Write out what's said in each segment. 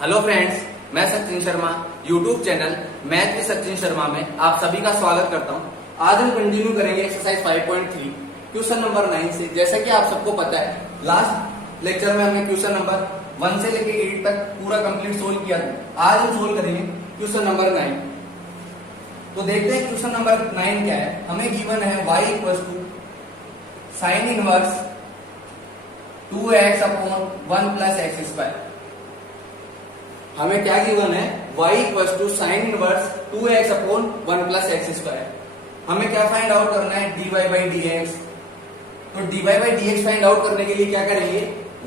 Hello friends, मैं Sachin Sharma YouTube channel math with Sachin Sharma में आप सभी का स्वागत करता हूं। आज हम कंटिन्यू करेंगे एक्सरसाइज 5.3 क्वेश्चन नंबर 9 से। जैसा कि आप सबको पता है, लास्ट लेक्चर में हमने क्वेश्चन नंबर 1 से लेकर 8 तक पूरा कंप्लीट सोल्व किया था। आज हम सोल्व करेंगे क्वेश्चन नंबर 9। तो देखते हैं क्वेश्चन नंबर 9 क्या है। हमें गिवन है y equal to sine inverse 2x upon 1 plus x square. हमें क्या गिवन है, y equal to sine inverse 2x upon 1 plus x square. हमें क्या फाइंड आउट करना है, dy बाई dx। तो dy by dx find out करने के लिए क्या करेंगे,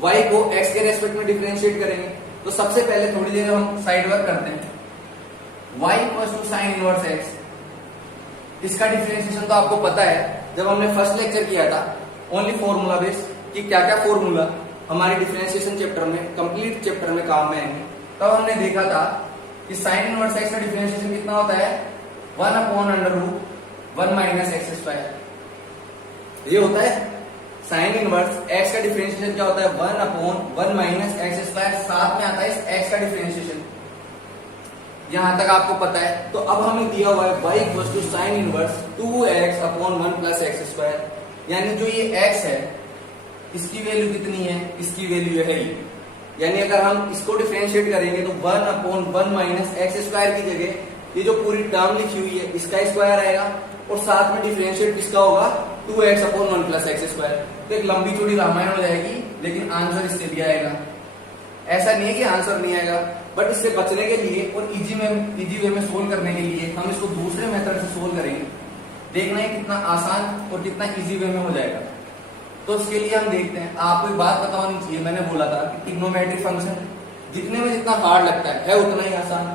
y को x के रेस्पेक्ट में डिफरेंशिएट करेंगे। तो सबसे पहले थोड़ी देर हम साइड वर्क करते हैं। y equal to sine inverse x, इसका डिफरेंशिएशन तो आपको पता है, जब हमने फर्स्ट लेक्चर किया था ओनली फॉर्मूला बेस कि क्या क्या फॉर्मूला हमारे डिफरेंशिएशन चैप्टर में, कंप्लीट चैप्टर में काम में आएंगे। तब हमने देखा था कि साइन इनवर्स x का डिफरेंशिएशन कितना होता है, 1 upon under root 1 minus x square. ये होता है साइन इनवर्स x का डिफरेंशिएशन। क्या होता है, 1 अपॉन 1 माइनस एक्स स्क्वायर। साथ में आता है इस x का डिफरेंशिएशन। यहां तक आपको पता है। तो अब हमें दिया हुआ है y equal to sine inverse 2x upon 1 plus x square. यानी जो ये x है, इसकी वैल्यू कितनी है, इसकी वैल्यू है ये। यानी अगर हम इसको डिफरेंशिएट करेंगे तो 1 अपॉन 1 माइनस एक्स स्क्वायर की जगह ये जो पूरी टर्म लिखी हुई है इसका स्क्वायर आएगा, और साथ में डिफरेंशिएट किसका होगा, 2x upon 1 plus x square. तो एक लंबी चौड़ी रामायण हो जाएगी, लेकिन आंसर इससे भी आएगा। ऐसा नहीं है कि आंसर नहीं आएगा, बट इससे बचने के लिए और इजी वे में सोल्व करने के लिए हम इसको दूसरे मेथड से सोल्व करेंगे। देखना है कितना आसान और कितना इजी वे में हो जाएगा। तो इसके लिए हम देखते हैं। आपको एक बात पता होनी चाहिए, मैंने बोला था कि ट्रिग्नोमेट्रिक फंक्शन जितने में जितना हार्ड लगता है उतना ही आसान।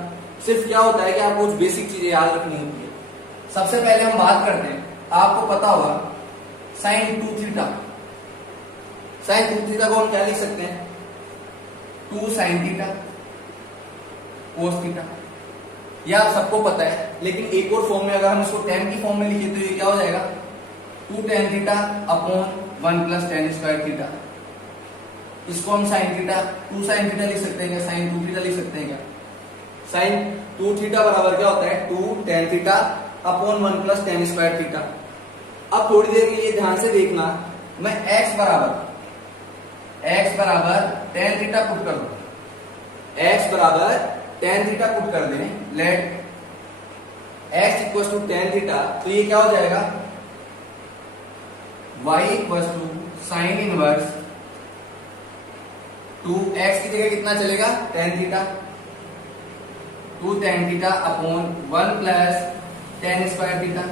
सिर्फ क्या होता है कि आपको कुछ बेसिक चीजें याद रखनी होती है। सबसे पहले हम बात करते हैं, आपको पता होगा साइन 2 थीटा। साइन 2 थीटा को हम क्या लिख सकते हैं, 2 साइन थीटा कोस थीटा। यह आप सबको पता है, लेकिन एक और फॉर्म में अगर हम इसको tan की फॉर्म में लिखे तो ये क्या हो जाएगा, 2 tan theta upon 1 plus tan square theta. इसको हम साइन थीटा 2 साइन थीटा लिख सकते हैं क्या, साइन 2 थीटा लिख सकते हैं क्या। साइन 2 थीटा बराबर क्या होता है, 2 tan theta upon 1 plus tan square theta. अब थोड़ी देर के लिए ध्यान से देखना, मैं x बराबर tan थीटा पुट कर दूं। x बराबर tan थीटा पुट कर दें। Let x equal to tan theta, तो ये क्या हो जाएगा, y equal to sine inverse 2x की जगह कितना चलेगा, tan theta, 2 tan theta upon 1 plus tan square theta.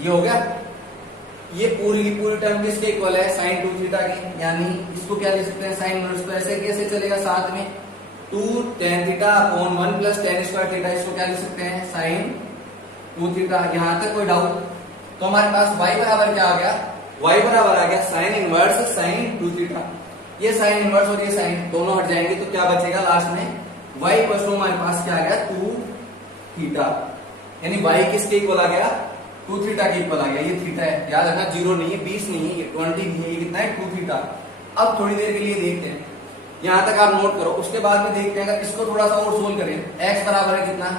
ये हो गया। ये पूरी की पूरी टर्म किसके इक्वल है, साइन 2 थीटा की। यानी इसको क्या लिख सकते हैं, साइन इनवर्स। तो ऐसे कैसे चलेगा, साथ में 2 tan theta upon 1 plus tan square theta. इसको क्या लिख सकते हैं, साइन 2 थीटा। यहां तक कोई डाउट? तो हमारे पास y बराबर क्या आ गया, y बराबर आ गया साइन इनवर्स साइन 2 थीटा। ये साइन इनवर्स और ये साइन दोनों हट जाएंगे, तो क्या बचेगा लास्ट में, y इक्वल टू हमारे पास क्या आ गया, 2 थीटा। यानी y किसके इक्वल आ गया, 2 थीटा के इक्वल आ गया। ये थीटा है, याद रखना, 0 नहीं है, 20 नहीं है, 20 नहीं है, ये कितना है, 2 थीटा। अब थोड़ी देर के लिए देखते हैं, यहां तक आप नोट करो। उसके बाद में देखते हैं, अगर इसको थोड़ा सा और सोल्व करें, x बराबर है कितना,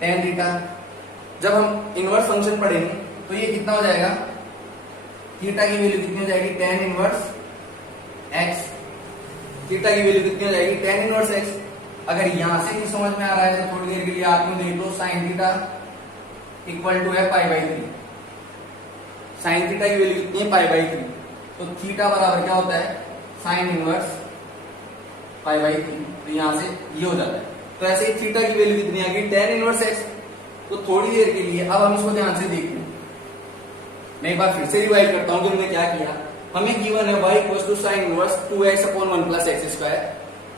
tan थीटा। जब हम इनवर्स फंक्शन पढ़ेंगे तो ये कितना हो जाएगा, थीटा की वैल्यू कितनी हो जाएगी, tan इनवर्स x। थीटा की वैल्यू कितनी हो जाएगी, tan इनवर्स x। अगर यहां से नहीं समझ में आ रहा है तो थोड़ी देर के लिए आप में देख लो, साइन थीटा इक्वल टू है पाई बाई 3। साइन थीटा की वैल्यू कितनी है, पाई बाई 3। तो थीटा बराबर क्या होता है, साइन इनवर्स पाई बाई 3। तो यहां से ये हो जाता है। तो ऐसे ही थीटा की वैल्यू कितनी आ गई, tan इनवर्स x। तो थोड़ी देर के लिए अब हम इसको ध्यान से देखते हैं। मैं एक बार फिर से रिवाइज करता हूं कि हमने क्या किया। हमें गिवन है y equal to sine inverse 2x upon 1 plus x square.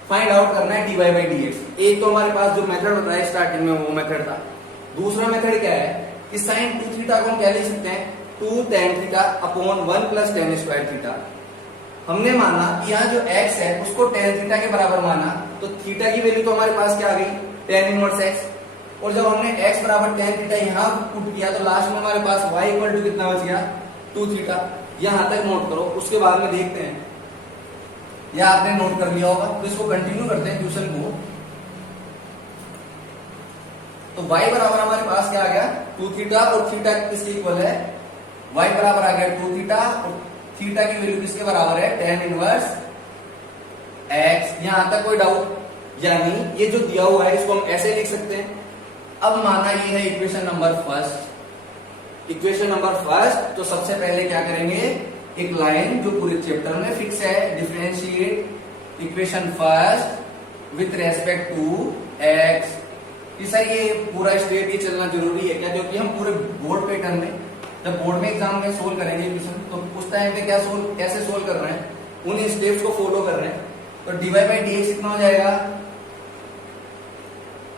Find out करना है dy बाई dx। एक तो हमारे पास जो मेथड बताया स्टार्टिंग में वो मेथड था। दूसरा मेथड क्या है कि साइन 2 थीटा को हम क्या लिख सकते हैं, 2 tan theta upon 1 plus tan square theta. हमने माना कि यहाँ जो x है उसको tan थीटा के बराबर माना, तो थीटा की वैल्यू तो हमारे पास क्या आ गई, tan इनवर्स x। और जब हमने x बराबर tan थीटा यहाँ पुट किया तो लास्ट में हमारे पास y इक्वल टू कितना बच गया, 2 थीटा। यहां तक नोट करो। उसके बाद में देखते हैं या आपने नोट कर लिया होगा। तो इसको कंटिन्यू करते हैं क्वेश्चन को। तो y बराबर हमारे पास क्या आ गया 2 थीटा, और थीटा किसके इक्वल है, y बराबर आ गया 2 थीटा, और थीटा की वैल्यू किसके बराबर है tan इनवर्स x। यहां तक कोई डाउट? यानी ये जो दिया हुआ है इसको हम ऐसे लिख सकते हैं। अब माना ये है equation number first, equation number first. तो सबसे पहले क्या करेंगे, एक लाइन जो पूरे चैप्टर में फिक्स है, differentiate equation first with respect to x। Sir ये पूरा स्टेप ये चलना जरूरी है क्या? क्योंकि हम पूरे बोर्ड पैटर्न में, जब बोर्ड में एग्जाम में सोल्व करेंगे क्वेश्चन, तो उस टाइम पे क्या सोल्व, कैसे सोल्व कर रहे हैं, उन स्टेप्स को फॉलो कर रहे हैं। तो dy बाई dx कितना हो जाएगा,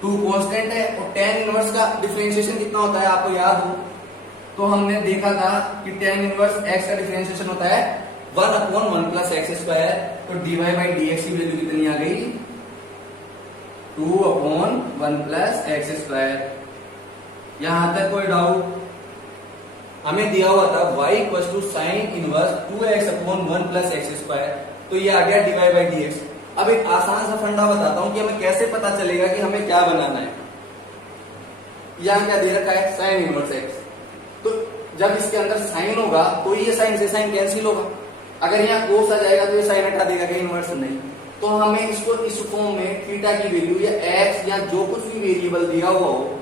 2 कांस्टेंट है, और tan इनवर्स का डिफरेंशिएशन कितना होता है आपको याद हो तो हमने देखा था कि tan इनवर्स x का डिफरेंशिएशन होता है 1/1 प्लस एक्स स्क्वायर। तो dy बाई dx की वैल्यू कितनी आ गई, 2/1 प्लस एक्स स्क्वायर। यहां तक कोई डाउट? हमें दिया हुआ था y equal to sine inverse 2x/1 plus x square. तो ये आ गया dy बाई dx। अब एक आसान सा फंडा बताता हूं कि हमें कैसे पता चलेगा कि हमें क्या बनाना है। यहां क्या दे रखा है, साइन इनवर्स x। तो जब इसके अंदर साइन होगा तो ये साइन से साइन कैंसिल होगा। अगर यहाँ कोस आ जाएगा तो ये साइन हटा देगा, क्या इनवर्स नहीं। तो हमें इसको इस फॉर्म में थीटा की वैल्यू या x या जो कुछ भी वेरिएबल दिया हुआ हो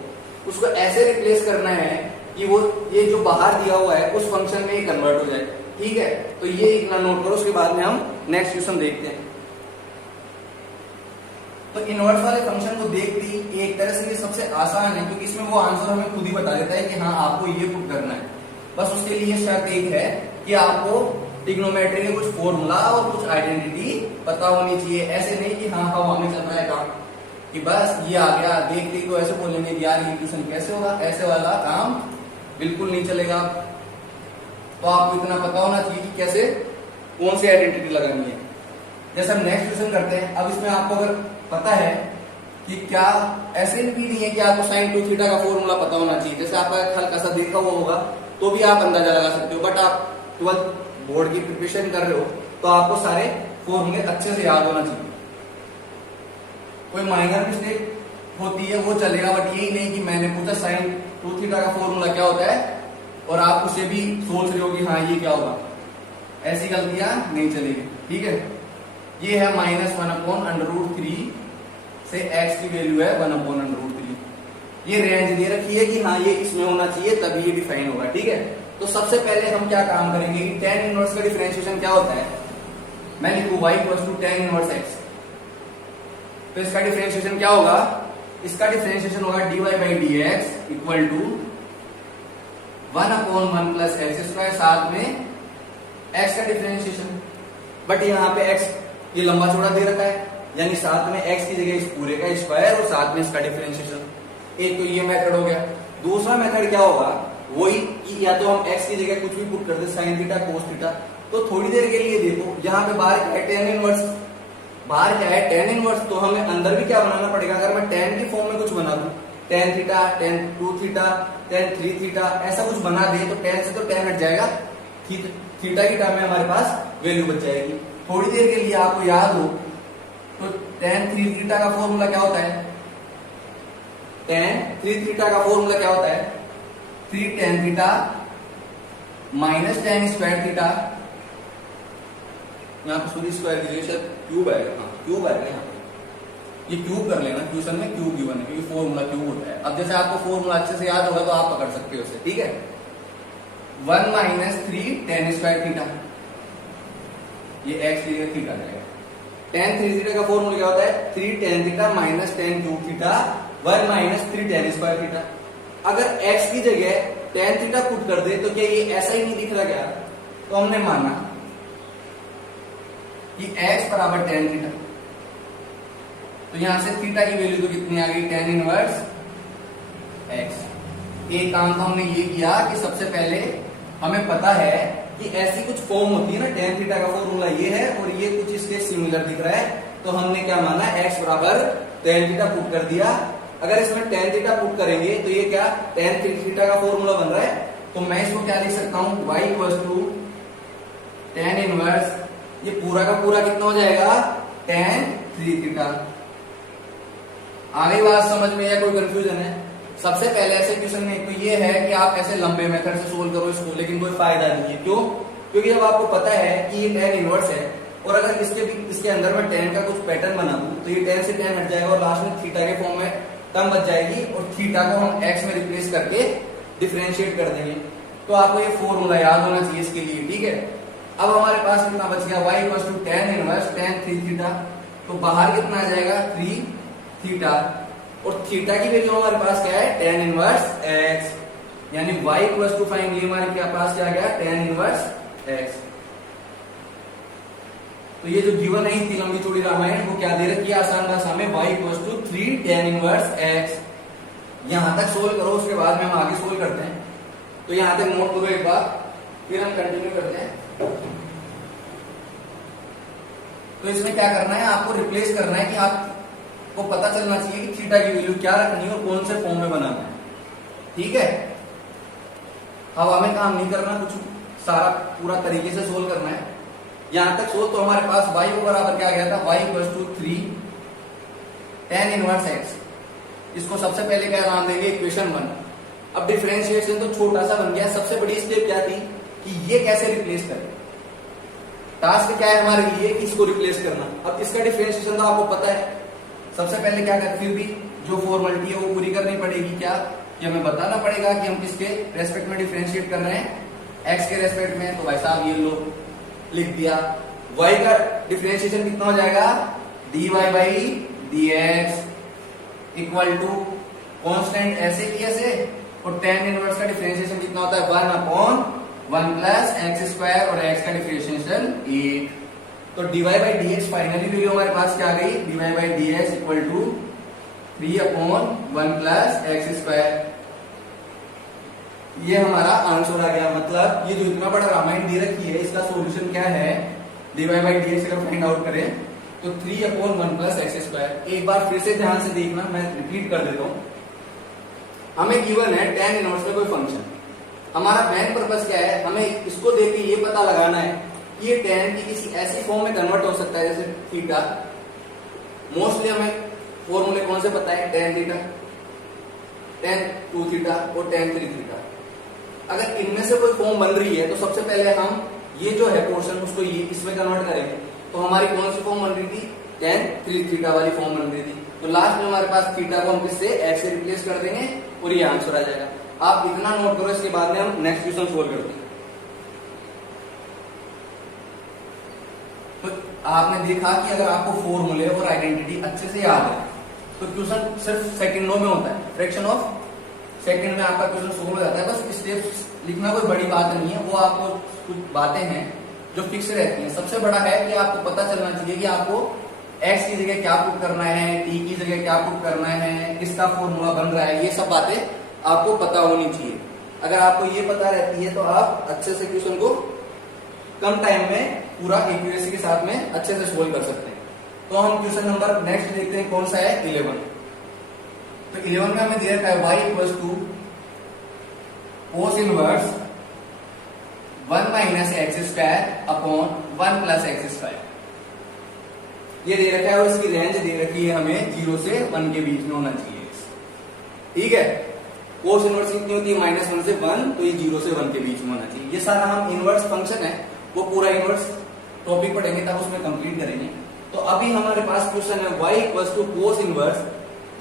उसको ऐसे रिप्लेस करना है कि वो ये जो बाहर दिया हुआ है उस फंक्शन में कन्वर्ट हो जाए। ठीक है, तो ये इतना नोट करो, उसके बाद में हम नेक्स्ट क्वेश्चन देखते हैं। तो इनवर्स वाले फंक्शन को देखते ही एक तरह से ये सबसे आसान है, क्योंकि इसमें वो आंसर हमें खुद ही बता देता है कि हाँ आपको ये पुट करना है। बस उसके लिए शर्त एक है कि आपको ट्रिग्नोमेट्री के कुछ फॉर्मूला और कुछ आइडेंटिटी पता होनी चाहिए। ऐसे नहीं कि हाँ हवा में चल रहा है काम, कि बस ये आ गया देखते ही तो ऐसे बोलेंगे कि यार ये क्वेश्चन कैसे होगा, ऐसे वाला काम बिल्कुल नहीं चलेगा। तो आपको इतना पता होना चाहिए कि कैसे कौन सी आइडेंटिटी लगानी है। जैसे हम नेक्स्ट क्वेश्चन करते हैं। अब इसमें आपको अगर पता है कि क्या, ऐसे भी नहीं है कि आपको साइन 2 थीटा का फॉर्मूला पता होना चाहिए। जैसे आपका हल्का सा देखा हुआ होगा तो भी आप अंदाजा लगा सकते हो, बट आप 12th बोर्ड की प्रिपरेशन कर रहे हो तो आपको सारे फॉर्मूले अच्छे से याद होना चाहिए। कोई माइनर मिस्टेक होती है वो चलेगा, बट यही नहीं कि मैंने पूछा साइन 2 थीटा का फॉर्मूला क्या होता है और आप उसे भी सोच रहे हो कि हाँ ये क्या होगा। ऐसी गलतियां नहीं चलेगी। ठीक है, ये है -1/√3 से x की वैल्यू है 1/√3। ये रेंज दे रखी है कि हाँ ये इसमें होना चाहिए तभी ये डिफाइन होगा। ठीक है, तो सबसे पहले हम क्या काम करेंगे कि tan इनवर्स का डिफरेंशिएशन क्या होता है। मैं लिखूं y equal to tan inverse x। तो इसका डिफरेंशिएशन क्या होगा, इसका डिफरेंशिएशन होगा dy by dx equal to 1/1 plus x square, साथ में x का डिफरेंशिएशन। बट यहाँ पे x ये लंबा चौड़ा दे रखा है, यानी साथ में x की जगह इस पूरे का स्क्वायर और साथ में इसका डिफरेंशिएशन। एक तो ये मेथड हो गया। दूसरा मेथड क्या होगा, वही कि या तो हम x की जगह कुछ भी पुट कर दे, साइन थीटा कोस थीटा। तो थोड़ी देर के लिए देखो यहाँ पे बाहर क्या है, tan इनवर्स। बाहर क्या है, tan इनवर्स। तो हमें अंदर भी क्या बनाना पड़ेगा, अगर मैं tan की फॉर्म में कुछ बना दूं, tan theta, tan 2 theta, tan 3 theta, ऐसा कुछ बना दे तो tan से तो tan हट जाएगा, थीटा की टर्म में हमारे पास वैल्यू बच जाएगी। थोड़ी देर के लिए आपको याद हो तो tan 3 थीटा का फॉर्मूला क्या होता है, tan 3 थीटा का फॉर्मूला क्या होता है, 3 tan theta minus tan square theta. यहाँ पे सूर्य स्क्वायर की जगह क्यूब आएगा, हाँ क्यूब आएगा यहाँ पे। ये क्यूब कर लेना, क्वेश्चन में क्यूब गिवन है क्योंकि फॉर्मूला क्यूब होता है। अब जैसे आपको फॉर्मूला अच्छे से याद होगा तो आप पकड़ सकते हो उसे। ठीक है, 1 माइनस 3 tan स्क्वायर थीटा, ये x की जगह थीटा रहेगा। tan 3 थीटा का फॉर्मूला क्या होता है, 3 tan theta minus tan 2 theta 1 minus 3 tan square theta. अगर x की जगह tan थीटा पुट कर दे तो क्या ये ऐसा ही नहीं दिख रहा क्या, तो हमने माना कि x बराबर tan थीटा। तो यहां से थीटा की वैल्यू तो कितनी आ गई, tan इनवर्स x। एक काम तो हमने ये किया कि सबसे पहले हमें पता है कि ऐसी कुछ फॉर्म होती है ना, tan थीटा का फॉर्मूला ये है और ये कुछ इसके सिमिलर दिख रहा है, तो हमने क्या माना, x बराबर tan थीटा पुट कर दिया। अगर इसमें tan थीटा पुट करेंगे तो ये क्या tan थीटा का फॉर्मूला बन रहा है। तो मैं इसको क्या लिख सकता हूं, y equal to tan inverse ये पूरा का पूरा कितना हो जाएगा tan 3 थीटा। आगे बात समझ में या कोई कंफ्यूजन है? सबसे पहले ऐसे क्वेश्चन में तो ये है कि आप ऐसे लंबे मेथड से सोल्व करो इसको, लेकिन कोई फायदा नहीं है। क्यों? क्योंकि जब आपको पता है कि ये tan इनवर्स है और अगर इसके अंदर में tan का कुछ पैटर्न बना दूं तो ये tan से tan हट जाएगा और लास्ट में थीटा के फॉर्म में टर्म बच जाएगी और थीटा को हम x में रिप्लेस करके डिफरेंशिएट कर देंगे। तो आपको ये फॉर्मूला याद होना चाहिए इसके लिए, ठीक है। अब हमारे पास कितना बच गया, y equal to tan inverse tan 3 theta, तो बाहर कितना आ जाएगा 3 थीटा और थीटा की वैल्यू हमारे पास क्या है tan इनवर्स x, यानी y इक्वल टू फाइनली हमारे क्या पास क्या आ गया tan इनवर्स x। तो ये जो गिवन है इतनी लंबी चौड़ी रामायण वो क्या दे रखी है आसान भाषा में, y equal to 3 tan inverse x। यहां तक सोल्व करो, उसके बाद में हम आगे सोल्व करते हैं। तो यहां तक नोट करो एक बार, फिर हम कंटिन्यू करते हैं। तो इसमें क्या करना है, आपको रिप्लेस करना है कि आपको पता चलना चाहिए कि थीटा की वैल्यू क्या रखनी है और कौन से फॉर्म में बनाना है, ठीक है। हवा में काम नहीं करना, कुछ सारा पूरा तरीके से सोल्व करना है। यहां तक सोल्व तो हमारे पास y को बराबर क्या गया था, y equal to 3 tan inverse x। इसको सबसे पहले क्या नाम देंगे, इक्वेशन 1। अब डिफरेंशिएशन तो छोटा सा बन गया, सबसे बड़ी स्टेप क्या थी कि ये कैसे रिप्लेस करें। टास्क क्या है हमारे लिए कि इसको रिप्लेस करना। अब इसका डिफरेंशिएशन तो आपको पता है, सबसे पहले क्या करें, फिर भी जो फॉर्मेलिटी है वो पूरी करनी पड़ेगी। क्या कि हमें बताना पड़ेगा कि हम किसके रेस्पेक्ट में डिफरेंशिएट कर रहे हैं, x के रेस्पेक्ट में। तो भाई साहब ये लो लिख दिया, y का डिफरेंशिएशन कितना हो जाएगा, dy by dx equal to constant ऐसे की ऐसे, और tan इनवर्स का डिफरेंशिएशन कितना होता है 1/1 प्लस एक्स स्क्वायर और x का डिफरेंशिएशन 8। तो dy by dx finally value हमारे पास क्या आ गई, dy by dx equal to 3/1 plus x square. ये हमारा आंसर आ गया। मतलब ये जो इतना बड़ा रामायण दे रखी है इसका सॉल्यूशन क्या है, dy बाई dx अगर फाइंड आउट करें तो 3/1 प्लस एक्स स्क्वायर। एक बार फिर से ध्यान से देखना, मैं रिपीट कर देता हूं। हमें गिवन है tan इनवर्स में कोई फंक्शन, हमारा मेन पर्पस क्या है, हमें इसको देख के ये पता लगाना है कि ये tan की किसी ऐसी फॉर्म में कन्वर्ट हो सकता है जैसे थीटा। मोस्टली हमें फॉर्मूले कौन से पता है, tan थीटा, tan 2 थीटा और tan 3 थीटा। अगर इनमें से कोई फॉर्म बन रही है तो सबसे पहले हम ये जो है पोर्शन उसको ये इसमें कन्वर्ट करेंगे। तो हमारी कौन सी फॉर्म बन रही थी, tan 3 थीटा वाली फॉर्म बन रही थी। तो लास्ट में हमारे पास थीटा को हम किससे, x से रिप्लेस कर देंगे और ये आंसर आ जाएगा। आप इतना नोट करो, इसके बाद में हम नेक्स्ट क्वेश्चन सोल्व करते हैं। तो आपने देखा कि अगर आपको फॉर्मूले और आइडेंटिटी अच्छे से याद है तो क्वेश्चन सिर्फ सेकंडों में होता है, फ्रैक्शन ऑफ सेकंड में आपका क्वेश्चन सोल्व हो जाता है। बस स्टेप्स लिखना कोई बड़ी बात नहीं है, वो आपको कुछ बातें हैं जो फिक्स रहती हैं। सबसे बड़ा है कि आपको पता चलना चाहिए कि आपको x की जगह क्या पुट करना है, t की जगह क्या पुट करना है, किसका फॉर्मूला बन रहा है, ये सब बातें आपको पता होनी चाहिए। अगर आपको ये पता रहती है तो आप अच्छे से क्वेश्चन को कम टाइम में पूरा एक्यूरेसी के साथ में अच्छे से सोल्व कर सकते हैं। तो हम क्वेश्चन नंबर नेक्स्ट देखते हैं, कौन सा है 11। तो 11 में हमें दे रखा है y equal to cos inverse 1 minus x square upon 1 plus x square. ये दे रखा है और इसकी रेंज दे रखी है हमें 0 से 1 के बीच में होना चाहिए, ठीक है। कोस इनवर्स कितनी होती है, -1 से 1, तो ये 0 से 1 के बीच में होना चाहिए। ये सारा हम इनवर्स फंक्शन है वो पूरा इनवर्स टॉपिक पढ़ेंगे तब उसमें कंप्लीट करेंगे। तो अभी हमारे पास क्वेश्चन है y equal to cos inverse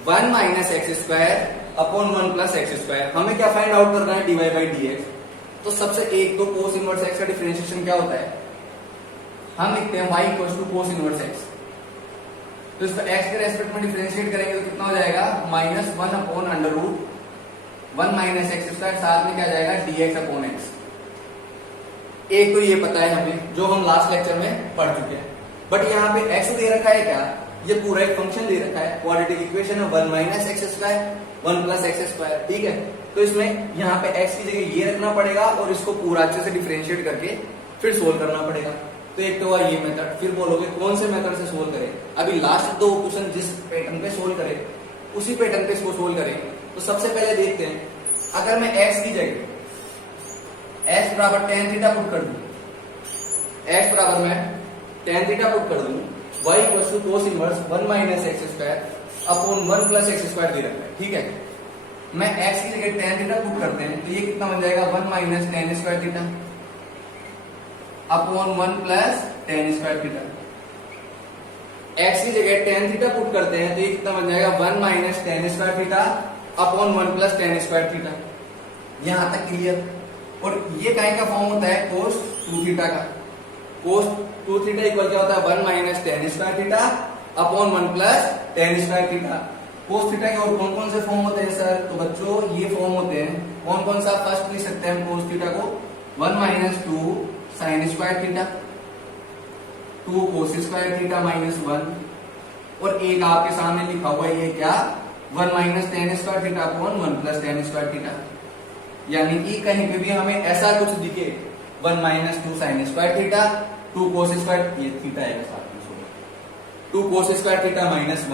1 minus x square upon 1 plus x square. हमें क्या फाइंड आउट करना है, dy बाई dx। तो सबसे एक तो कोस इनवर्स x का डिफरेंशिएशन क्या होता है, हम लिखते हैं y equal to cos inverse x। तो इसको x के रेस्पेक्ट में डिफरेंशिएट करेंगे तो कितना हो जाएगा, -1 upon under root 1 minus x square, साथ में क्या जाएगा dx अपॉन x। एक तो ये पता है हमें जो हम लास्ट लेक्चर में पढ़ चुके हैं, बट यहाँ पे x दे रखा है क्या, ये पूरा एक फंक्शन दे रखा है, क्वाड्रेटिक इक्वेशन है 1 minus x square 1 plus x square, ठीक है। तो इसमें यहाँ पे x की जगह ये रखना पड़ेगा और इसको पूरा अच्छे से डिफरेंशिएट करके फिर सोल्व करना पड़ेगा। तो एक तो हुआ ये मेथड, फिर बोलोगे कौन से मेथड से सोल्व करें। अभी लास्ट दो क्वेश्चन जिस पैटर्न पे सोल्व करें उसी पैटर्न पे इसको सोल्व करें। तो सबसे पहले देखते हैं, अगर मैं x की जगह x बराबर tan थीटा पुट कर दूं, x बराबर मैं tan थीटा पुट कर दूं, y equal to cos inverse 1 minus x square upon 1 plus x square दे रखा है, ठीक है। मैं x की जगह tan थीटा पुट करते हैं तो ये कितना बन जाएगा 1 minus tan square theta upon 1 plus tan square theta. x की जगह tan थीटा पुट करते हैं तो ये कितना बन जाएगा 1 minus tan square theta upon 1 plus tan square theta. यहां तक क्लियर। और ये काय का फॉर्म होता है cos 2 थीटा का। cos 2 थीटा इक्वल क्या होता है 1 minus tan square theta upon 1 plus tan square theta. cos theta के और कौन कौन से फॉर्म होते हैं सर? तो बच्चों ये फॉर्म होते हैं, कौन कौन सा? फर्स्ट लिख सकते हैं cos थीटा को 1 minus 2 sin square theta, 2 cos square theta minus 1, और एक आपके सामने लिखा हुआ है ये क्या 1 minus tan square theta upon 1 plus tan square theta. यानी कि कहीं पे भी हमें ऐसा कुछ दिखे 1 minus 2 sin square theta, 2 cos square, ये थीटा है साथ में, 2 cos square theta minus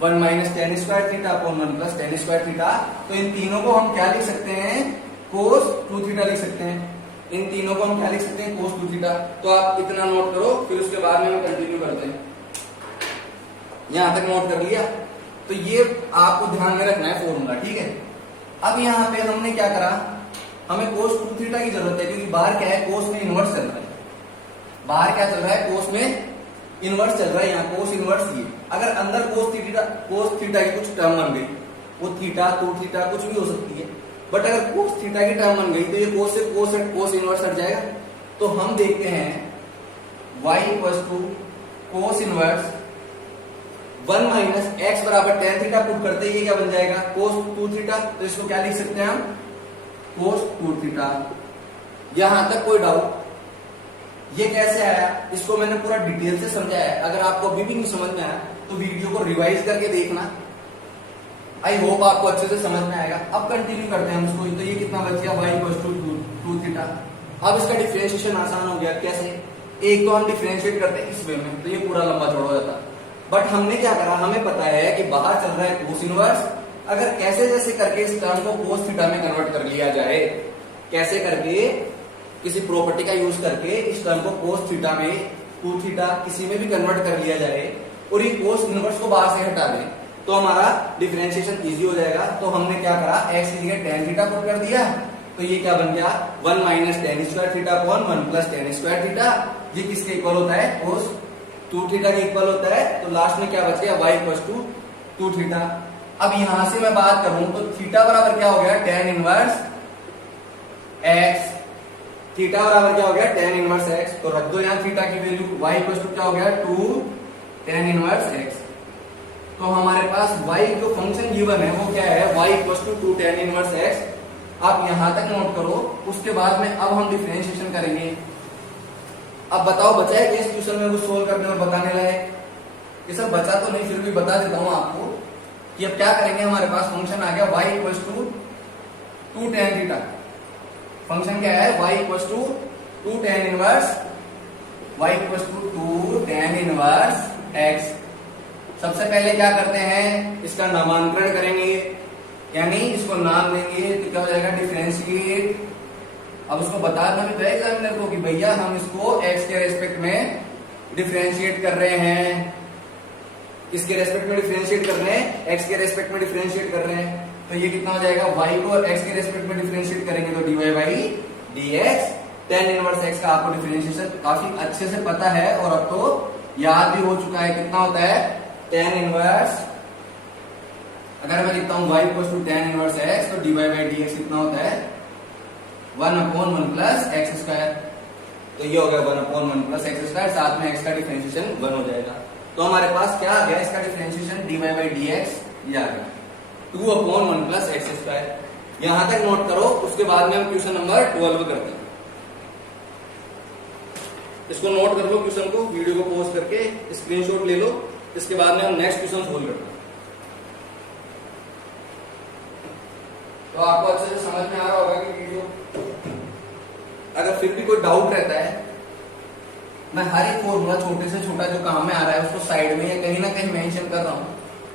1 minus tan square theta upon 1 plus tan square theta. तो इन तीनों को हम क्या लिख सकते हैं? cos 2 थीटा लिख सकते हैं। इन तीनों को हम क्या लिख सकते हैं? cos 2 theta. तो आप इतना नोट करो, फिर उसके बाद में हम कंटिन्यू करते हैं। यहां तक नोट कर लिया? तो ये आपको ध्यान में रखना है फॉर्मूला, ठीक है। अब यहाँ पे हमने क्या करा, हमें cos 2 थीटा की जरूरत है क्योंकि बाहर क्या है cos में इनवर्स चल रहा है। बाहर क्या चल रहा है? cos में इनवर्स चल रहा है, यहाँ cos इनवर्स ये। अगर अंदर cos थीटा की कुछ टर्म बन गई, वो थीटा 2 थीटा कुछ भी हो सकती है, बट अगर cos थीटा की टर्म बन गई तो ये cos से cos इनवर्स हट जाएगा। तो हम देखते हैं y equal to cos inverse 1 minus x बराबर tan थीटा पुट करते ये क्या बन जाएगा cos 2 थीटा। तो इसको क्या लिख सकते हैं हम? cos 2 theta. यहां तक कोई डाउट? ये कैसे आया इसको मैंने पूरा डिटेल से समझाया है। अगर आपको अभी भी नहीं समझ में आया तो वीडियो को रिवाइज करके देखना, आई होप आपको अच्छे से समझ में आएगा। अब कंटिन्यू करते हैं हम इसको। तो ये कितना बच गया y इक्वल टू 2 थीटा। अब इसका डिफरेंशिएशन आसान हो गया। कैसे? एक तो हम डिफरेंशिएट करते हैं इस वे में तो ये पूरा लंबा चौड़ा हो जाता, बट हमने क्या करा, हमें पता है कि बाहर चल रहा है cos इनवर्स। अगर कैसे जैसे करके इस टर्म को cos थीटा में कन्वर्ट कर लिया जाए, कैसे करके, किसी प्रॉपर्टी का यूज करके इस टर्म को cos थीटा में 2 थीटा किसी में भी कन्वर्ट कर लिया जाए और ये cos इनवर्स को बाहर से हटा दें तो हमारा डिफरेंशिएशन इजी हो जाएगा। तो हमने क्या करा, x की जगह tan थीटा पुट कर दिया तो ये क्या बन गया 1 minus tan square theta upon 1 plus tan square theta. ये किसके इक्वल होता है? cos 2 थीटा के इक्वल होता है। तो लास्ट में क्या बच गया y इक्वल टू 2 थीटा। अब यहां से मैं बात करूं तो थीटा बराबर क्या हो गया tan इनवर्स x। थीटा बराबर क्या हो गया tan इनवर्स x। तो रख दो यहां थीटा की वैल्यू, y इक्वल टू क्या हो गया 2 tan इनवर्स x। तो हमारे पास y जो फंक्शन गिवन है वो क्या है y equal to 2 tan inverse x। आप यहां तक नोट करो, उसके बाद में अब हम डिफरेंशिएशन करेंगे। अब बताओ बचा है इस क्वेश्चन में कुछ सोल्व करने और बताने लायक? ये सब बचा तो नहीं, फिर भी बता देता हूं आपको कि अब क्या करेंगे। हमारे पास फंक्शन आ गया y equal to 2 tan theta. Function क्या है y equal to 2 tan inverse y equal to 2 tan inverse x। सबसे पहले क्या करते हैं, इसका नामांकन करेंगे, यानी इसको नाम देंगे तो क्या हो जाएगा डिफरेंशिएट। अब उसको बताना भी तो एग्जामिनर को कि भैया हम इसको x के रेस्पेक्ट में डिफरेंशिएट कर रहे हैं, किसके रेस्पेक्ट में डिफरेंशिएट कर रहे हैं, x के रेस्पेक्ट में डिफरेंशिएट कर रहे हैं। तो ये कितना हो जाएगा y को x के रेस्पेक्ट में डिफरेंशिएट करेंगे तो dy by dx। tan inverse x का आपको डिफरेंशिएशन काफी अच्छे से पता है और अब तो याद भी हो चुका है। कितना होता है tan इनवर्स, अगर मैं लिखता हूं y equal to tan inverse x तो dy बाई dx कितना होता है 1 अपॉन 1 प्लस एक्स स्क्वायर। तो ये हो गया 1 अपॉन 1 प्लस एक्स स्क्वायर, साथ में x का डिफरेंशिएशन 1 हो जाएगा। तो हमारे पास क्या आ गया इसका डिफरेंशिएशन dy बाई dx, ये आ गया 2 अपॉन 1 प्लस एक्स स्क्वायर। यहां तक नोट करो, उसके बाद में हम क्वेश्चन नंबर 12 करते हैं। इसको नोट कर लो क्वेश्चन को, वीडियो को पॉज करके स्क्रीनशॉट ले लो, इसके बाद में हम नेक्स्ट क्वेश्चन सोल्व करते हैं। तो आपको अच्छे से समझ में आ रहा होगा कि वीडियो, अगर फिर भी कोई डाउट रहता है, मैं हर एक फॉर्मूला छोटे से छोटा जो काम में आ रहा है उसको साइड में या कहीं ना कहीं मेंशन कर रहा हूं,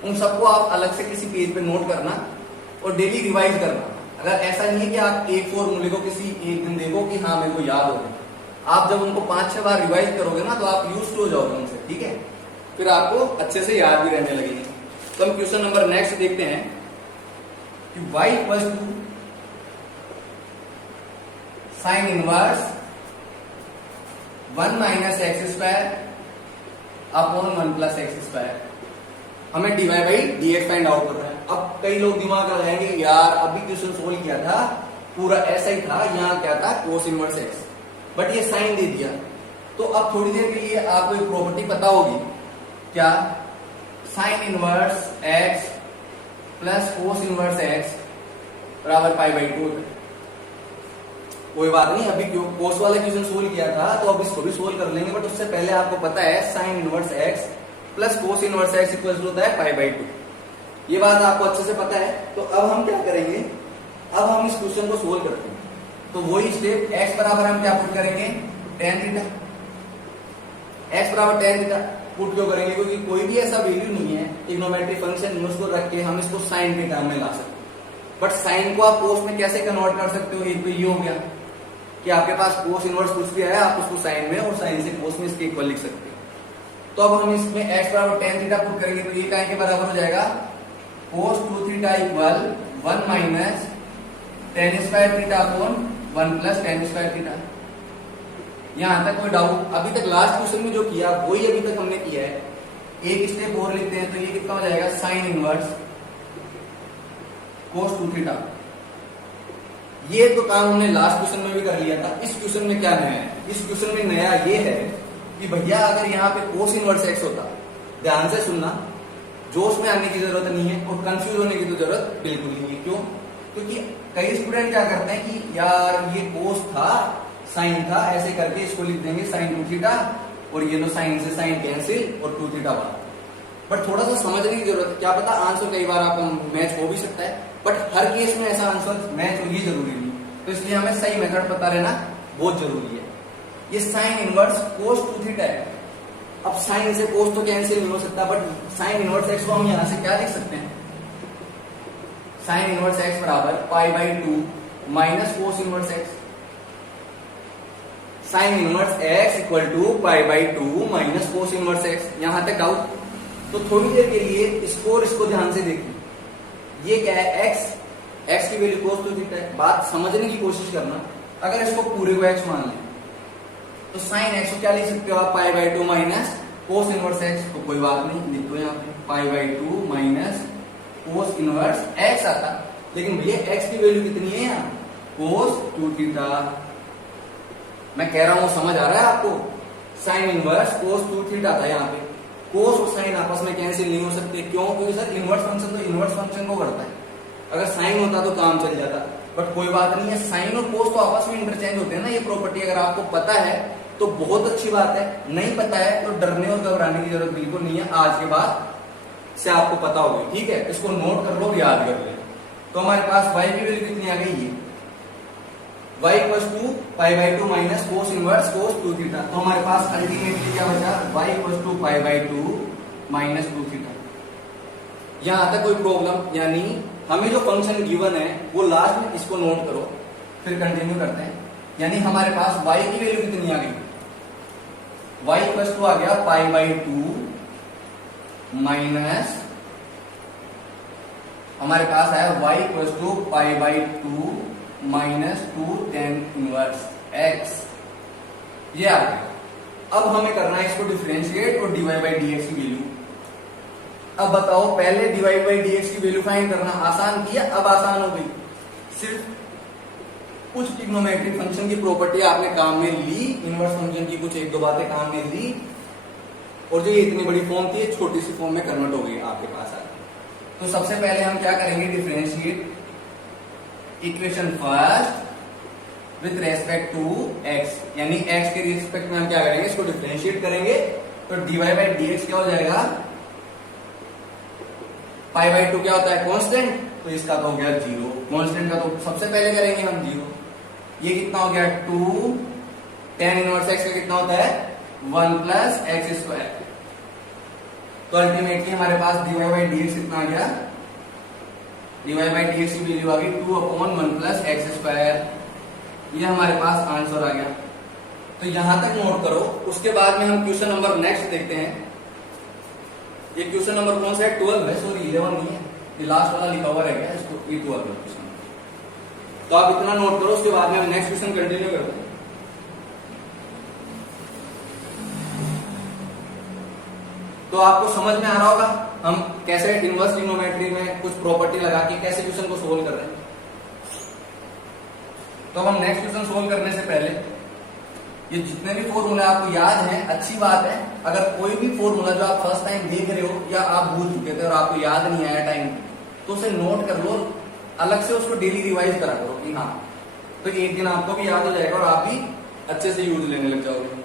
उन सबको आप अलग से किसी पेज पे नोट करना और डेली रिवाइज करना। अगर ऐसा नहीं है कि आप एक फॉर्मूले को किसी एक दिन देखो कि हाँ मेरे को याद हो गया, आप जब उनको 5-6 बार रिवाइज करोगे ना तो आप यूज हो जाओगे उनसे, ठीक है, फिर आपको अच्छे से याद भी रहने लगेगी। तो हम क्वेश्चन नंबर नेक्स्ट देखते हैं कि y equal to sine inverse 1 minus x square upon 1 plus x square. हमें dy by dx find out कर रहा है। अब कई लोग दिमाग लगाएंगे यार अभी क्वेश्चन सोल्व किया था पूरा ऐसा ही था, यहाँ क्या था कोस इनवर्स एक्स, बट ये साइन दे दिया। तो अब थोड़ी देर के लिए आपको एक प्रॉपर्टी पता होगी, क्या, sign inverse x plus cos inverse x बराबर पाई बाई 2 होता है। कोई बात नहीं, अभी क्यों कोस वाला क्वेश्चन सोल्व किया था तो अब इसको भी सोल्व कर लेंगे, बट उससे पहले आपको पता है sine inverse x plus cos inverse x equal होता है पाई बाई 2। ये बात आपको अच्छे से पता है। तो अब हम क्या करेंगे, अब हम इस क्वेश्चन को सोल्व करते हैं। तो वही स्टेप, x बराबर हम क्या पुट करेंगे, tan थीटा। x बराबर tan थीटा पुट क्यों करेंगे, क्योंकि कोई भी ऐसा वैल्यू नहीं है ट्रिग्नोमेट्रिक फंक्शन नहीं, उसको रख के हम इसको साइन के टर्म में ला सकते हैं। बट साइन को आप कोस में कैसे कन्वर्ट कर सकते हो, एक तो ये हो गया कि आपके पास कोस इनवर्स कुछ भी है, आप उसको साइन में और साइन से कोस में इसके इक्वल लिख सकते हो। तो अब हम इसमें x बराबर tan थीटा पुट करेंगे तो ये काय के बराबर हो जाएगा, कोस 2 theta equal 1 minus tan square theta upon 1 plus tan square theta. यहां तक कोई डाउट? अभी तक लास्ट क्वेश्चन में जो किया वही अभी तक हमने किया है। एक स्टेप और लिखते हैं तो ये कितना हो जाएगा, साइन इनवर्स कोस 2 थीटा। ये तो काम हमने लास्ट क्वेश्चन में भी कर लिया था। इस क्वेश्चन में क्या नया है, इस क्वेश्चन में नया ये है कि भैया अगर यहाँ पे कोस इनवर्स एक्स होता, ध्यान से सुनना, जोश में आने की जरूरत नहीं है और कंफ्यूज होने की तो जरूरत बिल्कुल नहीं है। क्यों? क्योंकि कई स्टूडेंट क्या करते हैं कि यार ये कोस था साइन था, ऐसे करके इसको लिख देंगे साइन 2 थीटा और ये तो साइन से साइन कैंसिल और 2 थीटा बाहर। बट थोड़ा सा समझने की जरूरत है, क्या पता आंसर कई बार आपका मैच हो भी सकता है, बट हर केस में ऐसा आंसर मैच हो ये जरूरी नहीं। तो इसलिए हमें सही मेथड पता रहना बहुत जरूरी है। ये साइन इनवर्स कोस 2 थीटा है। अब साइन से कोस तो कैंसिल नहीं हो सकता, बट साइन इनवर्स एक्स को हम यहां से क्या लिख सकते हैं, साइन इनवर्स एक्स बराबर pi by 2 minus cos inverse x. Sine inverse x equal to pi by 2 minus cos inverse x. यहां तक डाउट? तो थोड़ी देर के लिए इसको और इसको ध्यान से देखिए। ये क्या है, एक्स की वैल्यू कोस 2 थीटा है। बात समझने की कोशिश करना। अगर इसको पूरे को एक्स मान लें तो साइन एक्स को क्या लिख सकते हो आप, पाई by 2 minus cos inverse x. तो कोई बात नहीं, लिख दो यहाँ पे पाई by 2 minus cos inverse x आता। लेकिन भैया एक्स की वैल्यू कितनी है यहाँ, कोस 2 थीटा। मैं कह रहा हूं समझ आ रहा है आपको, साइन इनवर्स कोस 2 थीटा था। यहाँ पे कोस और साइन आपस में कैंसिल नहीं हो सकते। क्यों? क्योंकि सर इनवर्स फंक्शन तो इनवर्स फंक्शन को करता है। अगर साइन होता तो काम चल जाता, बट कोई बात नहीं है, साइन और कोस तो आपस में इंटरचेंज होते हैं ना। ये प्रॉपर्टी अगर आपको पता है तो बहुत अच्छी बात है, नहीं पता है तो डरने और घबराने की जरूरत बिल्कुल नहीं है। आज के बाद से आपको पता होगी, ठीक है। इसको नोट कर लो और याद कर ले। तो हमारे पास y की वैल्यू कितनी आ गई, ये y equal to pi by 2 minus cos inverse cos 2 theta. तो हमारे पास अल्टीमेटली क्या बचा, y equal to pi by 2 minus 2 theta. यहां तक कोई प्रॉब्लम? यानी हमें जो फंक्शन गिवन है वो लास्ट में इसको नोट करो, फिर कंटिन्यू करते हैं। यानी हमारे पास y की वैल्यू कितनी आ गई, y इक्वल टू आ गया पाई बाई 2 माइनस, हमारे पास आया y equal to pi by 2 minus 2 tan inverse x। ये आ गया। अब हमें करना है इसको डिफरेंशिएट और dy बाई dx की वैल्यू। अब बताओ, पहले dy बाई dx की वैल्यू फाइंड करना आसान किया, अब आसान हो गई। सिर्फ कुछ ट्रिग्नोमेट्रिक फंक्शन की प्रॉपर्टी आपने काम में ली, इनवर्स फंक्शन की कुछ एक दो बातें काम में ली, और जो ये इतनी बड़ी फॉर्म थी छोटी सी फॉर्म में कन्वर्ट हो गई आपके पास आके। तो सबसे पहले हम क्या करेंगे, differentiate equation first with respect to x, यानी x के रिस्पेक्ट में हम क्या करेंगे, इसको डिफरेंशिएट करेंगे। तो dy बाई dx क्या हो जाएगा, पाई बाई 2 क्या होता है, कांस्टेंट, तो इसका तो हो गया 0। कांस्टेंट का तो सबसे पहले करेंगे हम 0। ये कितना हो गया 2, tan इनवर्स x का कितना होता है 1 प्लस एक्स स्क्वायर। तो अल्टीमेटली हमारे पास dy बाई dx कितना आ गया, dy बाई dx की वैल्यू आ गई 2 अपॉन 1 प्लस एक्स स्क्वायर। ये हमारे पास आंसर आ गया। तो यहां तक नोट करो। उसके बाद में हम क्वेश्चन नंबर नेक्स्ट देखते हैं। ये क्वेश्चन नंबर कौन सा है? 12 है, सॉरी 11 नहीं है, ये लास्ट वाला लिखा हुआ रह गया, इसको ये 12 है क्वेश्चन। तो आप इतना नोट करो, उसके बाद में हम नेक्स्ट क्वेश्चन कंटिन्यू करते हैं। तो आपको समझ में आ रहा होगा हम कैसे इनवर्स ट्रिग्नोमेट्री में कुछ प्रॉपर्टी लगा के कैसे क्वेश्चन को सोल्व कर रहे हैं। तो हम नेक्स्ट क्वेश्चन सोल्व करने से पहले ये जितने भी फॉर्मूला आपको याद हैं, अच्छी बात है। अगर कोई भी फॉर्मूला जो आप फर्स्ट टाइम देख रहे हो या आप भूल चुके थे और आपको याद नहीं आया टाइम, तो उसे नोट कर लो, अलग से उसको डेली रिवाइज करा करो कि हाँ, तो एक दिन आपको भी याद हो जाएगा और आप भी अच्छे से यूज लेने लग जाओगे।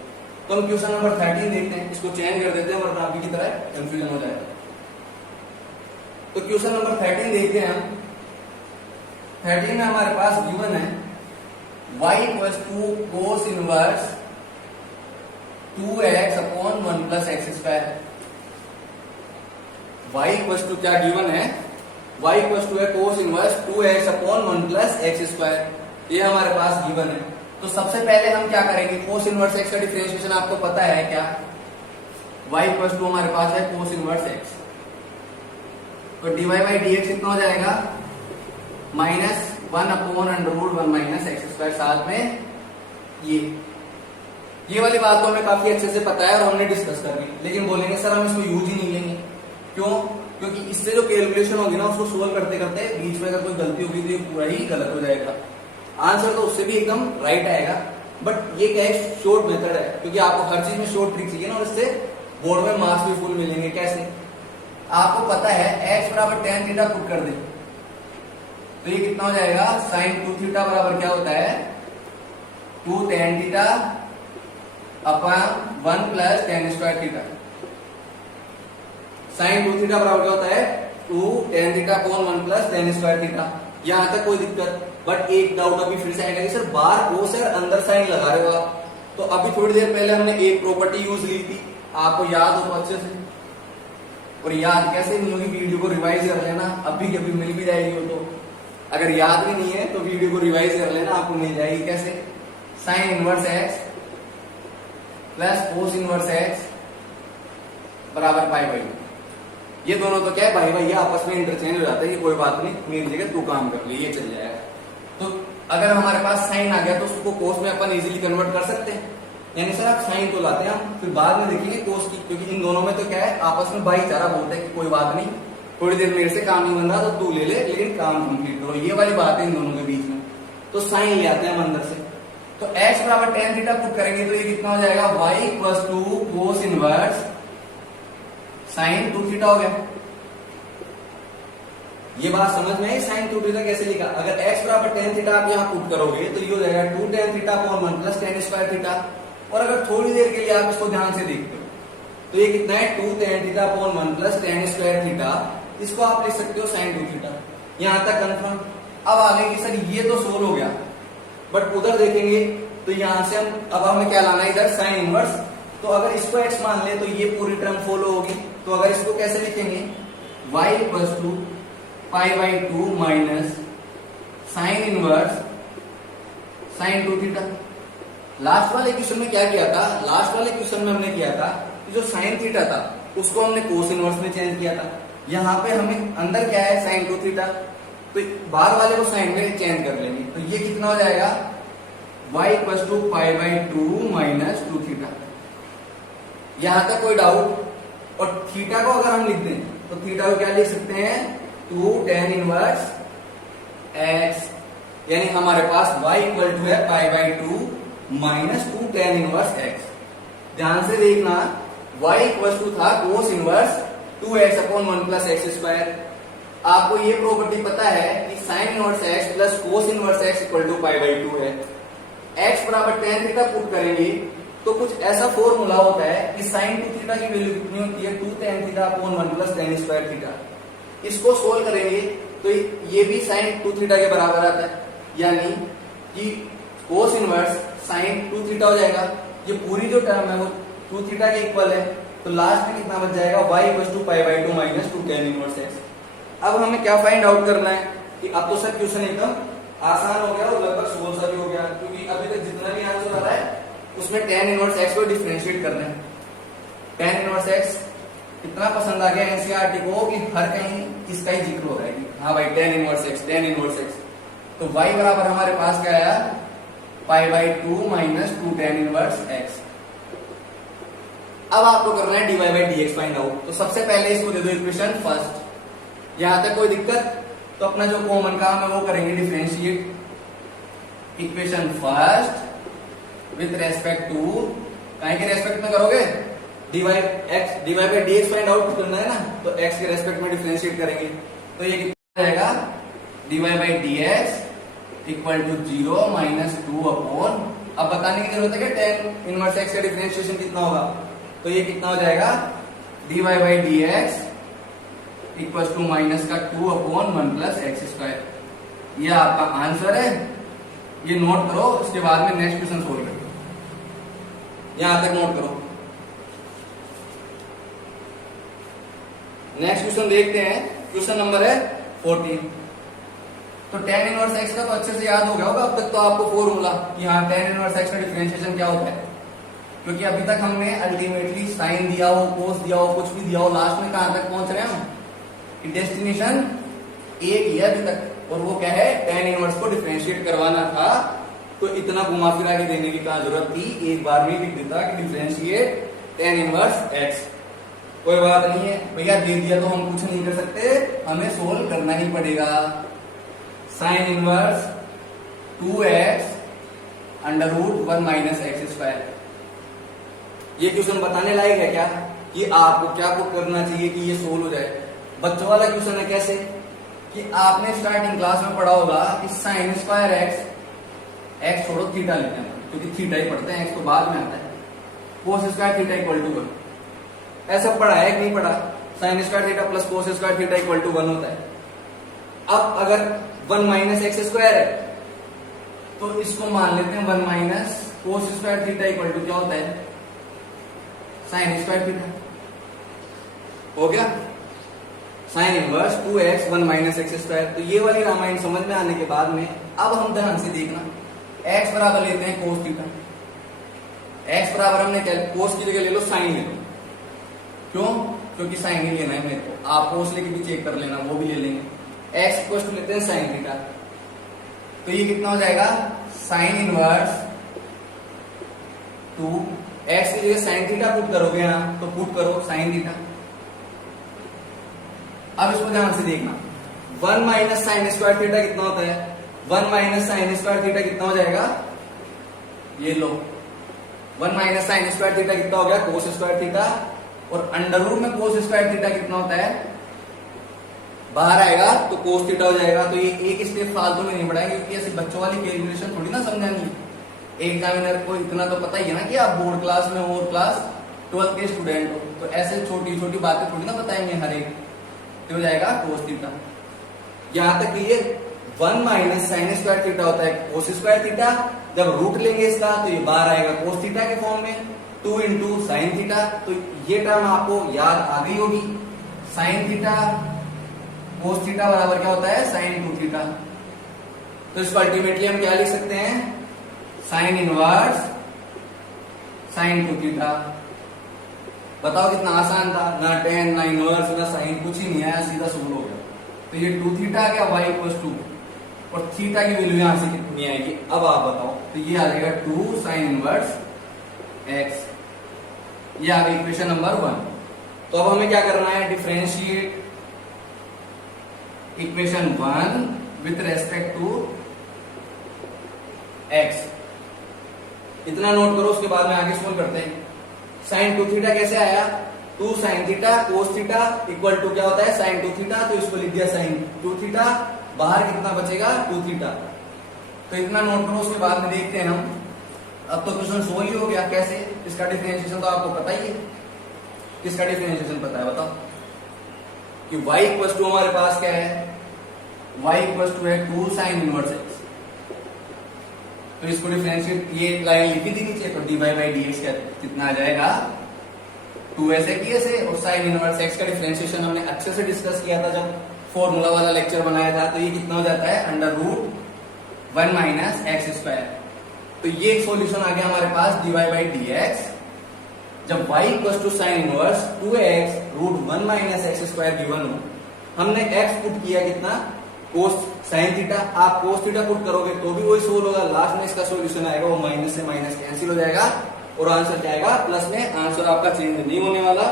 तो हम क्वेश्चन नंबर 13 देखते हैं, इसको चेंज कर देते हैं वरना अभी की तरह कंफ्यूजन हो जाएगा। तो क्वेश्चन नंबर 13 देखते हैं हम। 13 में हमारे पास गिवन है y equals to cos inverse 2x upon 1 plus x square. y equals to क्या गिवन है? y इक्वल्स टू है cos inverse 2x upon 1 plus x square, ये हमारे पास गिवन है। तो सबसे पहले हम क्या करेंगे? कोस इनवर्स x का डिफरेंशिएशन आपको पता है क्या? y इक्वल्स टू हमारे पास है कोस इनवर्स x, तो dy बाई dx कितना हो जाएगा? Minus 1 upon under root 1 minus x square. साथ में ये वाली बात तो हमें काफी अच्छे से पता है और हमने डिस्कस कर ली, लेकिन बोलेंगे सर हम इसको यूज ही नहीं लेंगे। क्यों? क्योंकि इससे जो कैलकुलेशन होगी ना, उसको सोल्व करते करते बीच में अगर कोई गलती होगी तो ये पूरा ही गलत हो जाएगा। आंसर तो उससे भी एकदम राइट आएगा, बट ये क्या है, शॉर्ट मेथड है, क्योंकि आपको हर चीज में शॉर्ट ट्रिक चाहिए ना, और इससे बोर्ड में मार्क्स भी फुल मिलेंगे। कैसे? आपको पता है x बराबर tan थीटा पुट कर दे तो ये कितना हो जाएगा? sin 2 थीटा बराबर क्या होता है? 2 tan theta upon 1 plus tan square theta. sin 2 theta बराबर क्या होता है? 2 tan theta upon 1 plus tan square theta. यहां तक कोई दिक्कत? बट एक डाउट अभी फिर से आएगा कि सर बार कोस है अंदर साइन लगा रहे हो आप, तो अभी थोड़ी देर पहले हमने एक प्रॉपर्टी यूज ली थी, आपको याद हो तो अच्छे से, और याद कैसे नहीं होगी वीडियो को रिवाइज कर लेना, अभी कभी मिल भी जाएगी वो। तो अगर याद भी नहीं है तो वीडियो को रिवाइज कर लेना, आपको मिल जाएगी। कैसे? Sign inverse x plus cos inverse x बराबर पाई बाई। ये दोनों तो क्या है, भाई भाई आपस में इंटरचेंज हो जाते हैं, ये कोई बात नहीं, मेरी जगह तू काम कर ले, ये चल जाएगा। तो अगर हमारे पास साइन आ गया तो उसको कोस में अपन इजीली कन्वर्ट कर सकते हैं। यानी सर आप साइन तो लाते हैं, हम फिर बाद में देखेंगे कोस की, क्योंकि इन दोनों में तो क्या है, आपस में भाईचारा बोलते हैं कि कोई बात नहीं, थोड़ी देर मेरे से काम नहीं बन रहा तो तू ले ले, लेकिन काम कंप्लीट करो, ये वाली बात है इन दोनों के बीच में। तो साइन ले आते हैं हम अंदर से। तो x बराबर tan थीटा पुट करेंगे तो ये कितना हो जाएगा? y equals to cos inverse sine 2 theta हो गया। ये बात समझ में आई? साइन 2 थीटा कैसे लिखा? अगर x बराबर tan थीटा आप यहाँ पुट करोगे तो ये हो जाएगा 2 tan theta upon 1 plus tan square theta. और अगर थोड़ी देर के लिए आप इसको ध्यान से देखते हो तो ये कितना है? 2 tan theta upon 1 plus tan square theta. इसको आप लिख सकते हो साइन 2 थीटा। यहां तक कंफर्म। अब आगे कि सर ये तो सोल्व हो गया, बट उधर देखेंगे तो यहां से अब हमें क्या लाना है? इधर साइन इनवर्स। तो अगर इसको x मान ले तो ये पूरी टर्म फॉलो होगी। तो अगर इसको कैसे लिखेंगे? y equals to pi by 2 minus sine inverse sine 2 theta. Last वाले क्वेश्चन में क्या किया था? लास्ट वाले क्वेश्चन में हमने किया था कि जो साइन थीटा था उसको हमने कोस इनवर्स में चेंज किया था। यहाँ पे हमें अंदर क्या है? साइन 2 थीटा, तो बाहर वाले को साइन में चेंज कर लेंगे। तो ये कितना हो जाएगा? y equals to pi by 2 minus 2 theta. यहां तक कोई डाउट? और थीटा को अगर हम लिख दें तो थीटा को क्या लिख सकते हैं? 2 tan इनवर्स x, यानी हमारे पास y इक्वल टू है pi by 2 minus 2 tan inverse x। ध्यान से देखना, y इक्वल टू था cos inverse 2x upon 1 plus x square. आपको ये प्रॉपर्टी पता है कि sine inverse x plus cos inverse x equal to pi by 2 है। x बराबर tan थीटा पुट करेंगे तो कुछ ऐसा फॉर्मूला होता है कि साइन 2 थीटा की वैल्यू कितनी होती है? 2 tan theta upon 1 plus tan square theta. इसको सोल्व करेंगे तो ये भी साइन 2 थीटा के बराबर आता है, यानी कि कोस इनवर्स साइन 2 थीटा हो जाएगा। ये पूरी जो टर्म है वो 2 थीटा के इक्वल है। तो लास्ट में कितना बच जाएगा? y equal to pi by 2 minus 2 tan inverse x। अब हमें क्या फाइंड आउट करना है कि अब तो सर क्वेश्चन एकदम आसान हो गया और लगभग सोल्व सा भी हो गया, क्योंकि अभी तक जितना भी आंसर आ रहा है उसमें tan इनवर्स x को डिफरेंशिएट करना है। tan इनवर्स x इतना पसंद आ गया एनसीईआरटी को कि हर कहीं इसका ही जिक्र हो रहा है कि हाँ भाई tan इनवर्स x। तो y बराबर हमारे पास क्या आया, π/2 माइनस 2 tan इनवर्स x। अब आपको करना है dy/dx फाइंड आउट। तो सबसे पहले इसको दे दो इक्वेशन फर्स्ट। यहां तक कोई दिक्कत? तो अपना जो कॉमन काम है वो करेंगे differentiate equation first with respect to, काहे के रेस्पेक्ट में करोगे, dy/dx फाइंड आउट करना है ना, तो x के रेस्पेक्ट में डिफरेंशिएट करेंगे। तो ये कितना जाएगा, dy/dx equal to 0 minus 2 upon, अब बताने की जरूरत है कि tan इनवर्स x का डिफरेंशिएशन कितना होगा, तो ये कितना हो जाएगा, dy/dx इक्वल टू माइनस का 2 अपॉन 1 प्लस एक्स स्क्वायर। ये आपका आंसर है, ये नोट करो, उसके बाद में नेक्स्ट क्वेश्चन सोल्व करो। यहां तक नोट करो। नेक्स्ट क्वेश्चन देखते हैं, क्वेश्चन नंबर है 14। तो tan इनवर्स x का तो अच्छे से याद हो गया होगा अब तक तो आपको फॉर्मूला कि हाँ tan इनवर्स x का डिफरेंशिएशन क्या होता है, क्योंकि अभी तक हमने अल्टीमेटली साइन दिया हो, कोस दिया हो, कुछ भी दिया हो, लास्ट में कहां तक पहुंच रहे हैं हम, कि डेस्टिनेशन एक ही है अभी तक, और वो क्या है, tan इनवर्स को डिफरेंशिएट करवाना था। तो इतना घुमा फिरा के देने की क्या जरूरत थी, एक बार में लिख देता कि डिफरेंशिएट tan इनवर्स x। कोई बात नहीं है भैया, दे दिया तो हम कुछ नहीं कर सकते, हमें सोल्व करना ही पड़ेगा। Sine inverse 2x under root 1 minus x square. ये क्वेश्चन बताने लायक है क्या, कि आपको क्या को करना चाहिए कि ये सोल्व हो जाए। बच्चों वाला क्वेश्चन है कैसे, कि आपने स्टार्टिंग क्लास में पढ़ा होगा कि साइन स्क्वायर एक्स छोड़ो थीटा लेते हैं, क्योंकि थीटा ही पढ़ते हैं, एक्स तो बाद में आता है, cos square theta equal to 1। ऐसा पढ़ा है कि नहीं पढ़ा, sine square theta plus cos square theta equal to 1 होता है। अब अगर 1 माइनस एक्स स्क्वायर है तो इसको मान लेते हैं 1 minus cos square theta equal to क्या होता है, साइन स्क्वायर थीटा। हो गया sine inverse 2x 1 minus x square. तो ये वाली रामायण समझ में आने के बाद में अब हम ध्यान से देखना, x बराबर लेते हैं कोस थीटा। x बराबर हमने क्या, कोस की जगह ले लो साइन ले लो, क्यों, क्योंकि साइन ही लेना है मेरे को, आप कोस लेके भी चेक कर लेना, वो भी ले लेंगे। x इक्वल टू लेते हैं साइन थीटा, तो ये कितना हो जाएगा, साइन इनवर्स 2, x की जगह साइन थीटा पुट करोगे यहाँ, तो पुट करो साइन थीटा। अब इसको ध्यान से देखना, 1 माइनस साइन स्क्वायर थीटा कितना होता है, 1 माइनस साइन स्क्वायर थीटा कितना हो जाएगा, ये लो 1 माइनस साइन स्क्वायर थीटा कितना हो गया, कोस स्क्वायर थीटा, और अंडर रूट में कोस स्क्वायर थीटा कितना होता है, बाहर आएगा तो कोस थीटा हो जाएगा। तो ये एक स्टेप फालतू में नहीं बढ़ाएंगे, क्योंकि ऐसी बच्चों वाली कैलकुलेशन थोड़ी ना समझानी है। एग्जामिनर को इतना तो पता ही है ना कि आप बोर्ड क्लास में हो और क्लास 12th के स्टूडेंट हो, तो ऐसे छोटी छोटी बातें थोड़ी ना बताएंगे हर एक, तो हो जाएगा कोस थीटा। यहां तक ये 1 माइनस साइन स्क्वायर थीटा होता है कोस स्क्वायर थीटा, जब रूट लेंगे इसका तो ये बाहर आएगा कोस थीटा के फॉर्म में, 2 इंटू साइन थीटा। तो ये टर्म आपको याद आ गई होगी, साइन थीटा कोस थीटा बराबर क्या होता है, साइन 2 थीटा। तो इसको अल्टीमेटली हम क्या लिख सकते हैं, साइन इनवर्स साइन 2 थीटा। बताओ कितना आसान था, ना टेन ना इनवर्स ना साइन, कुछ ही नहीं आया, सीधा सोल्व हो गया। तो ये 2 थीटा आ गया, y इक्वल 2, और थीटा की वैल्यू यहां से कितनी आएगी, अब आप बताओ। तो ये आ जाएगा 2 साइन इनवर्स x, ये आ गई इक्वेशन नंबर 1। तो अब हमें क्या करना है, differentiate equation 1 with respect to x। इतना नोट करो, उसके बाद में आगे सोल्व करते हैं। साइन 2 थीटा कैसे आया, 2 sine theta cos theta equal to क्या होता है, साइन 2 थीटा, तो इसको लिख दिया साइन 2 थीटा, बाहर कितना बचेगा 2 थीटा। तो इतना नोट करो, उसके बाद में देखते हैं हम। अब तो क्वेश्चन सोल्व ही हो गया, कैसे, इसका डिफरेंशिएशन तो आपको पता ही है। किसका डिफरेंशिएशन पता है बताओ, कि y इक्वल टू हमारे पास क्या है, y इक्वल टू है 2 साइन इनवर्स x। तो इसको डिफरेंशिएट, ये लाइन लिखी थी नीचे, तो dy/dx कितना आ जाएगा, 2s की ऐसे, और साइन इनवर्स x का डिफरेंशिएशन हमने अच्छे से डिस्कस किया था जब फॉर्मूला वाला लेक्चर बनाया था। तो ये कितना हो जाता है, under root 1 minus x square. तो तो ये सॉल्यूशन आ गया हमारे पास dy बाई डी एक्स। जब y equal to sine inverse 2x root 1 minus x square given हो, हमने x पुट किया कितना, कोस साइन थीटा। आप कोस थीटा पुट करोगे तो भी वही सोल्व होगा, लास्ट में इसका सॉल्यूशन आएगा वो माइनस से माइनस कैंसिल हो जाएगा और आंसर क्या आएगा प्लस में। आंसर आपका चेंज नहीं होने वाला,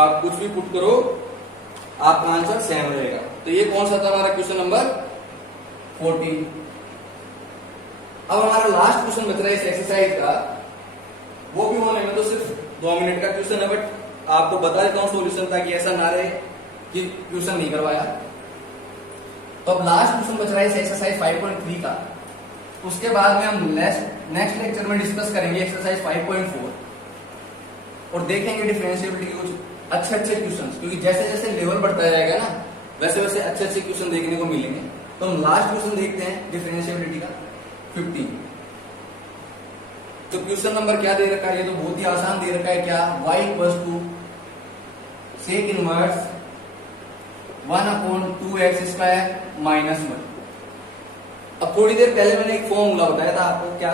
आप कुछ भी पुट करो आपका आंसर सेम रहेगा। तो ये कौन सा था हमारा क्वेश्चन नंबर 14। अब हमारा लास्ट क्वेश्चन बच रहा है इस एक्सरसाइज का, वो भी होने में तो सिर्फ 2 मिनट का क्वेश्चन है, बट आपको बता देता हूं सॉल्यूशन ताकि ऐसा ना रहे कि क्वेश्चन नहीं करवाया। तो अब लास्ट क्वेश्चन बच रहा है इस एक्सरसाइज 5.3 का। उसके बाद में हम नेक्स्ट लेक्चर में डिस्कस करेंगे एक्सरसाइज 5.4 और देखेंगे डिफरेंशिएबिलिटी के कुछ अच्छे क्वेश्चंस, क्योंकि जैसे जैसे लेवल बढ़ता जाएगा ना वैसे वैसे अच्छे क्वेश्चन देखने को मिलेंगे। तो हम लास्ट क्वेश्चन देखते हैं डिफरेंशिएबिलिटी का 15। तो क्वेश्चन नंबर क्या दे रखा है, ये तो बहुत ही आसान दे रखा है, क्या y equals to sec inverse 1/2x square minus 1। अब थोड़ी देर पहले मैंने एक फॉर्मूला बताया था आपको, क्या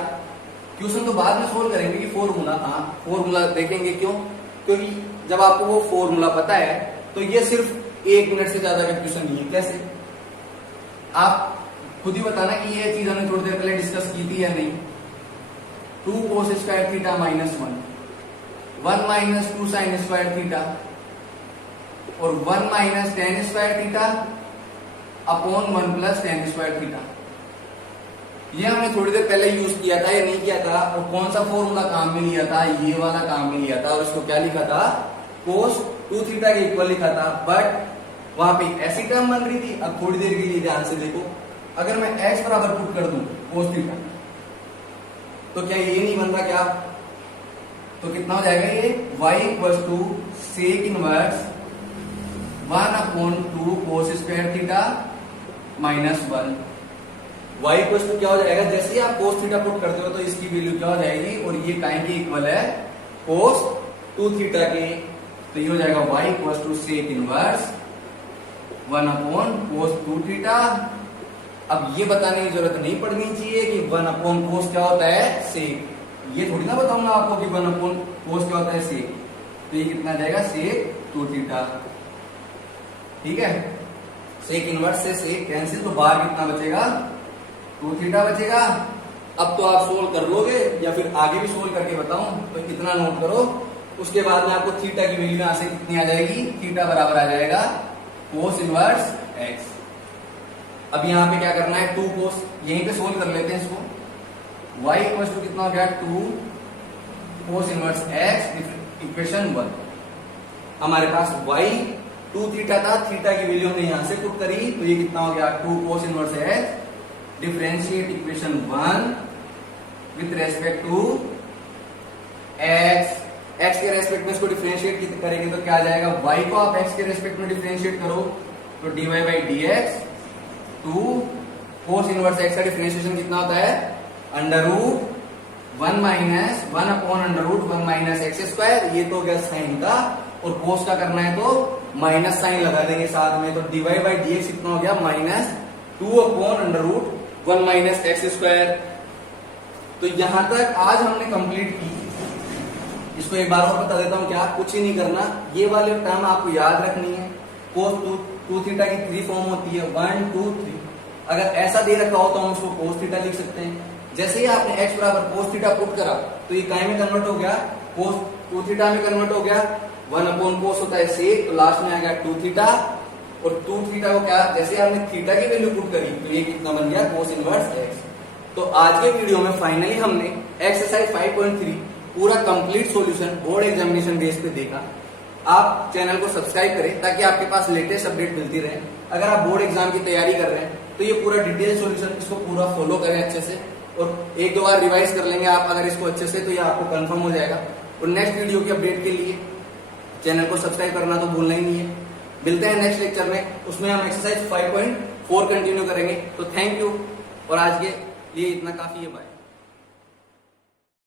क्वेश्चन तो बाद में सोल्व करेंगे कि फॉर्मूला, हाँ फॉर्मूला देखेंगे। क्यों? क्योंकि जब आपको वो फॉर्मूला पता है तो ये सिर्फ 1 मिनट से ज्यादा का क्वेश्चन नहीं है। कैसे, आप खुद ही बताना कि ये चीज हमने थोड़ी देर पहले डिस्कस की थी या नहीं। 2 cos square theta minus 1 minus 2 sign square theta और 1 minus ten square theta upon 1 plus ten square theta. ये हमने थोड़ी देर पहले यूज किया था या नहीं किया था, और कौन सा फॉर्मूला काम में लिया था, ये वाला काम में लिया था, और इसको क्या लिखा था, cos 2 थीटा के इक्वल लिखा था। बट वहां पे ऐसी टर्म बन रही थी। अब थोड़ी देर के लिए ध्यान से देखो, अगर मैं x बराबर पुट कर दूं cos थीटा तो क्या ये नहीं बन रहा क्या, तो कितना हो जाएगा ये y equals to sec inverse 1/2 cos square theta minus 1। y equals to क्या हो जाएगा, जैसे ही आप cos थीटा पुट करते हो तो इसकी वैल्यू क्या हो जाएगी, और ये टाइम के इक्वल है cos 2 थीटा के, तो ये हो जाएगा y equals to sec inverse 1/cos 2 theta. अब ये बताने की जरूरत नहीं पड़नी चाहिए कि 1/cos क्या होता है सेक, ये थोड़ी ना बताऊंगा आपको कि 1/cos क्या होता है सेक। तो ये कितना जाएगा सेक 2 थीटा, ठीक है। सेक इनवर्स से सेक कैंसिल, तो बाहर कितना बचेगा 2 थीटा बचेगा। अब तो आप सोल्व कर लोगे या फिर आगे भी सोल्व करके बताऊं, तो कितना नोट करो। उसके बाद में आपको थीटा की वैल्यू यहां से कितनी आ जाएगी, थीटा बराबर आ जाएगा cos इनवर्स x। अब यहाँ पे क्या करना है, 2 cos, यहीं पे सोल्व कर लेते हैं इसको। y इक्वल्स टू कितना हो गया 2 cos इनवर्स x इक्वेशन 1। हमारे पास y 2 थीटा था, थीटा की वैल्यू हमने यहां से पुट करी, तो ये कितना हो गया 2 cos inverse x। Differentiate equation 1 with respect to x। x के रेस्पेक्ट में इसको डिफरेंशिएट करेंगे तो क्या आ जाएगा, y को आप x के रेस्पेक्ट में डिफरेंशिएट करो तो dy by d x 2 cos inverse x का डिफरेंशिएशन कितना होता है, under root 1 minus 1/√1 minus x square. ये तो हो गया साइन का, और cos का करना है तो माइनस साइन लगा देंगे साथ में, तो dy बाई डी एक्स कितना हो गया माइनस 2/√1 माइनस एक्स स्क्वायर। तो यहां तक आज हमने कंप्लीट की। इसको एक बार और बता देता हूं, क्या कुछ ही नहीं करना, ये वाले टर्म आपको याद रखनी है। cos 2 थीटा की 3 फॉर्म होती है 1 2 3। अगर ऐसा दे रखा हो तो हम उसको cos थीटा लिख सकते हैं। जैसे ही आपने x बराबर cos थीटा पुट करा तो ये काय में कन्वर्ट हो गया, cos 2 थीटा में कन्वर्ट हो गया। 1/cos होता है सेक, तो लास्ट में आ गया 2 थीटा, और 2 थीटा को क्या, जैसे आपने थीटा की वैल्यू पुट करी तो ये कितना बन गया cos इनवर्स x। तो आज के वीडियो में फाइनली हमने एक्सरसाइज 5.3 पूरा complete solution board examination base पे देखा। आप चैनल को सब्सक्राइब करें ताकि आपके पास लेटेस्ट अपडेट मिलती रहे। अगर आप बोर्ड एग्जाम की तैयारी कर रहे हैं तो ये पूरा डिटेल सॉल्यूशन, इसको पूरा फॉलो करें अच्छे से, और 1-2 बार रिवाइज कर लेंगे आप अगर इसको अच्छे से, तो ये आपको कंफर्म हो जाएगा। और नेक्स्ट वीडियो की अपडेट के लिए चैनल को सब्सक्राइब करना तो भूलना ही नहीं है। मिलते हैं नेक्स्ट लेक्चर में, उसमें हम एक्सरसाइज 5.4 कंटिन्यू करेंगे। तो थैंक यू, और आज के लिए इतना काफी है। बाय।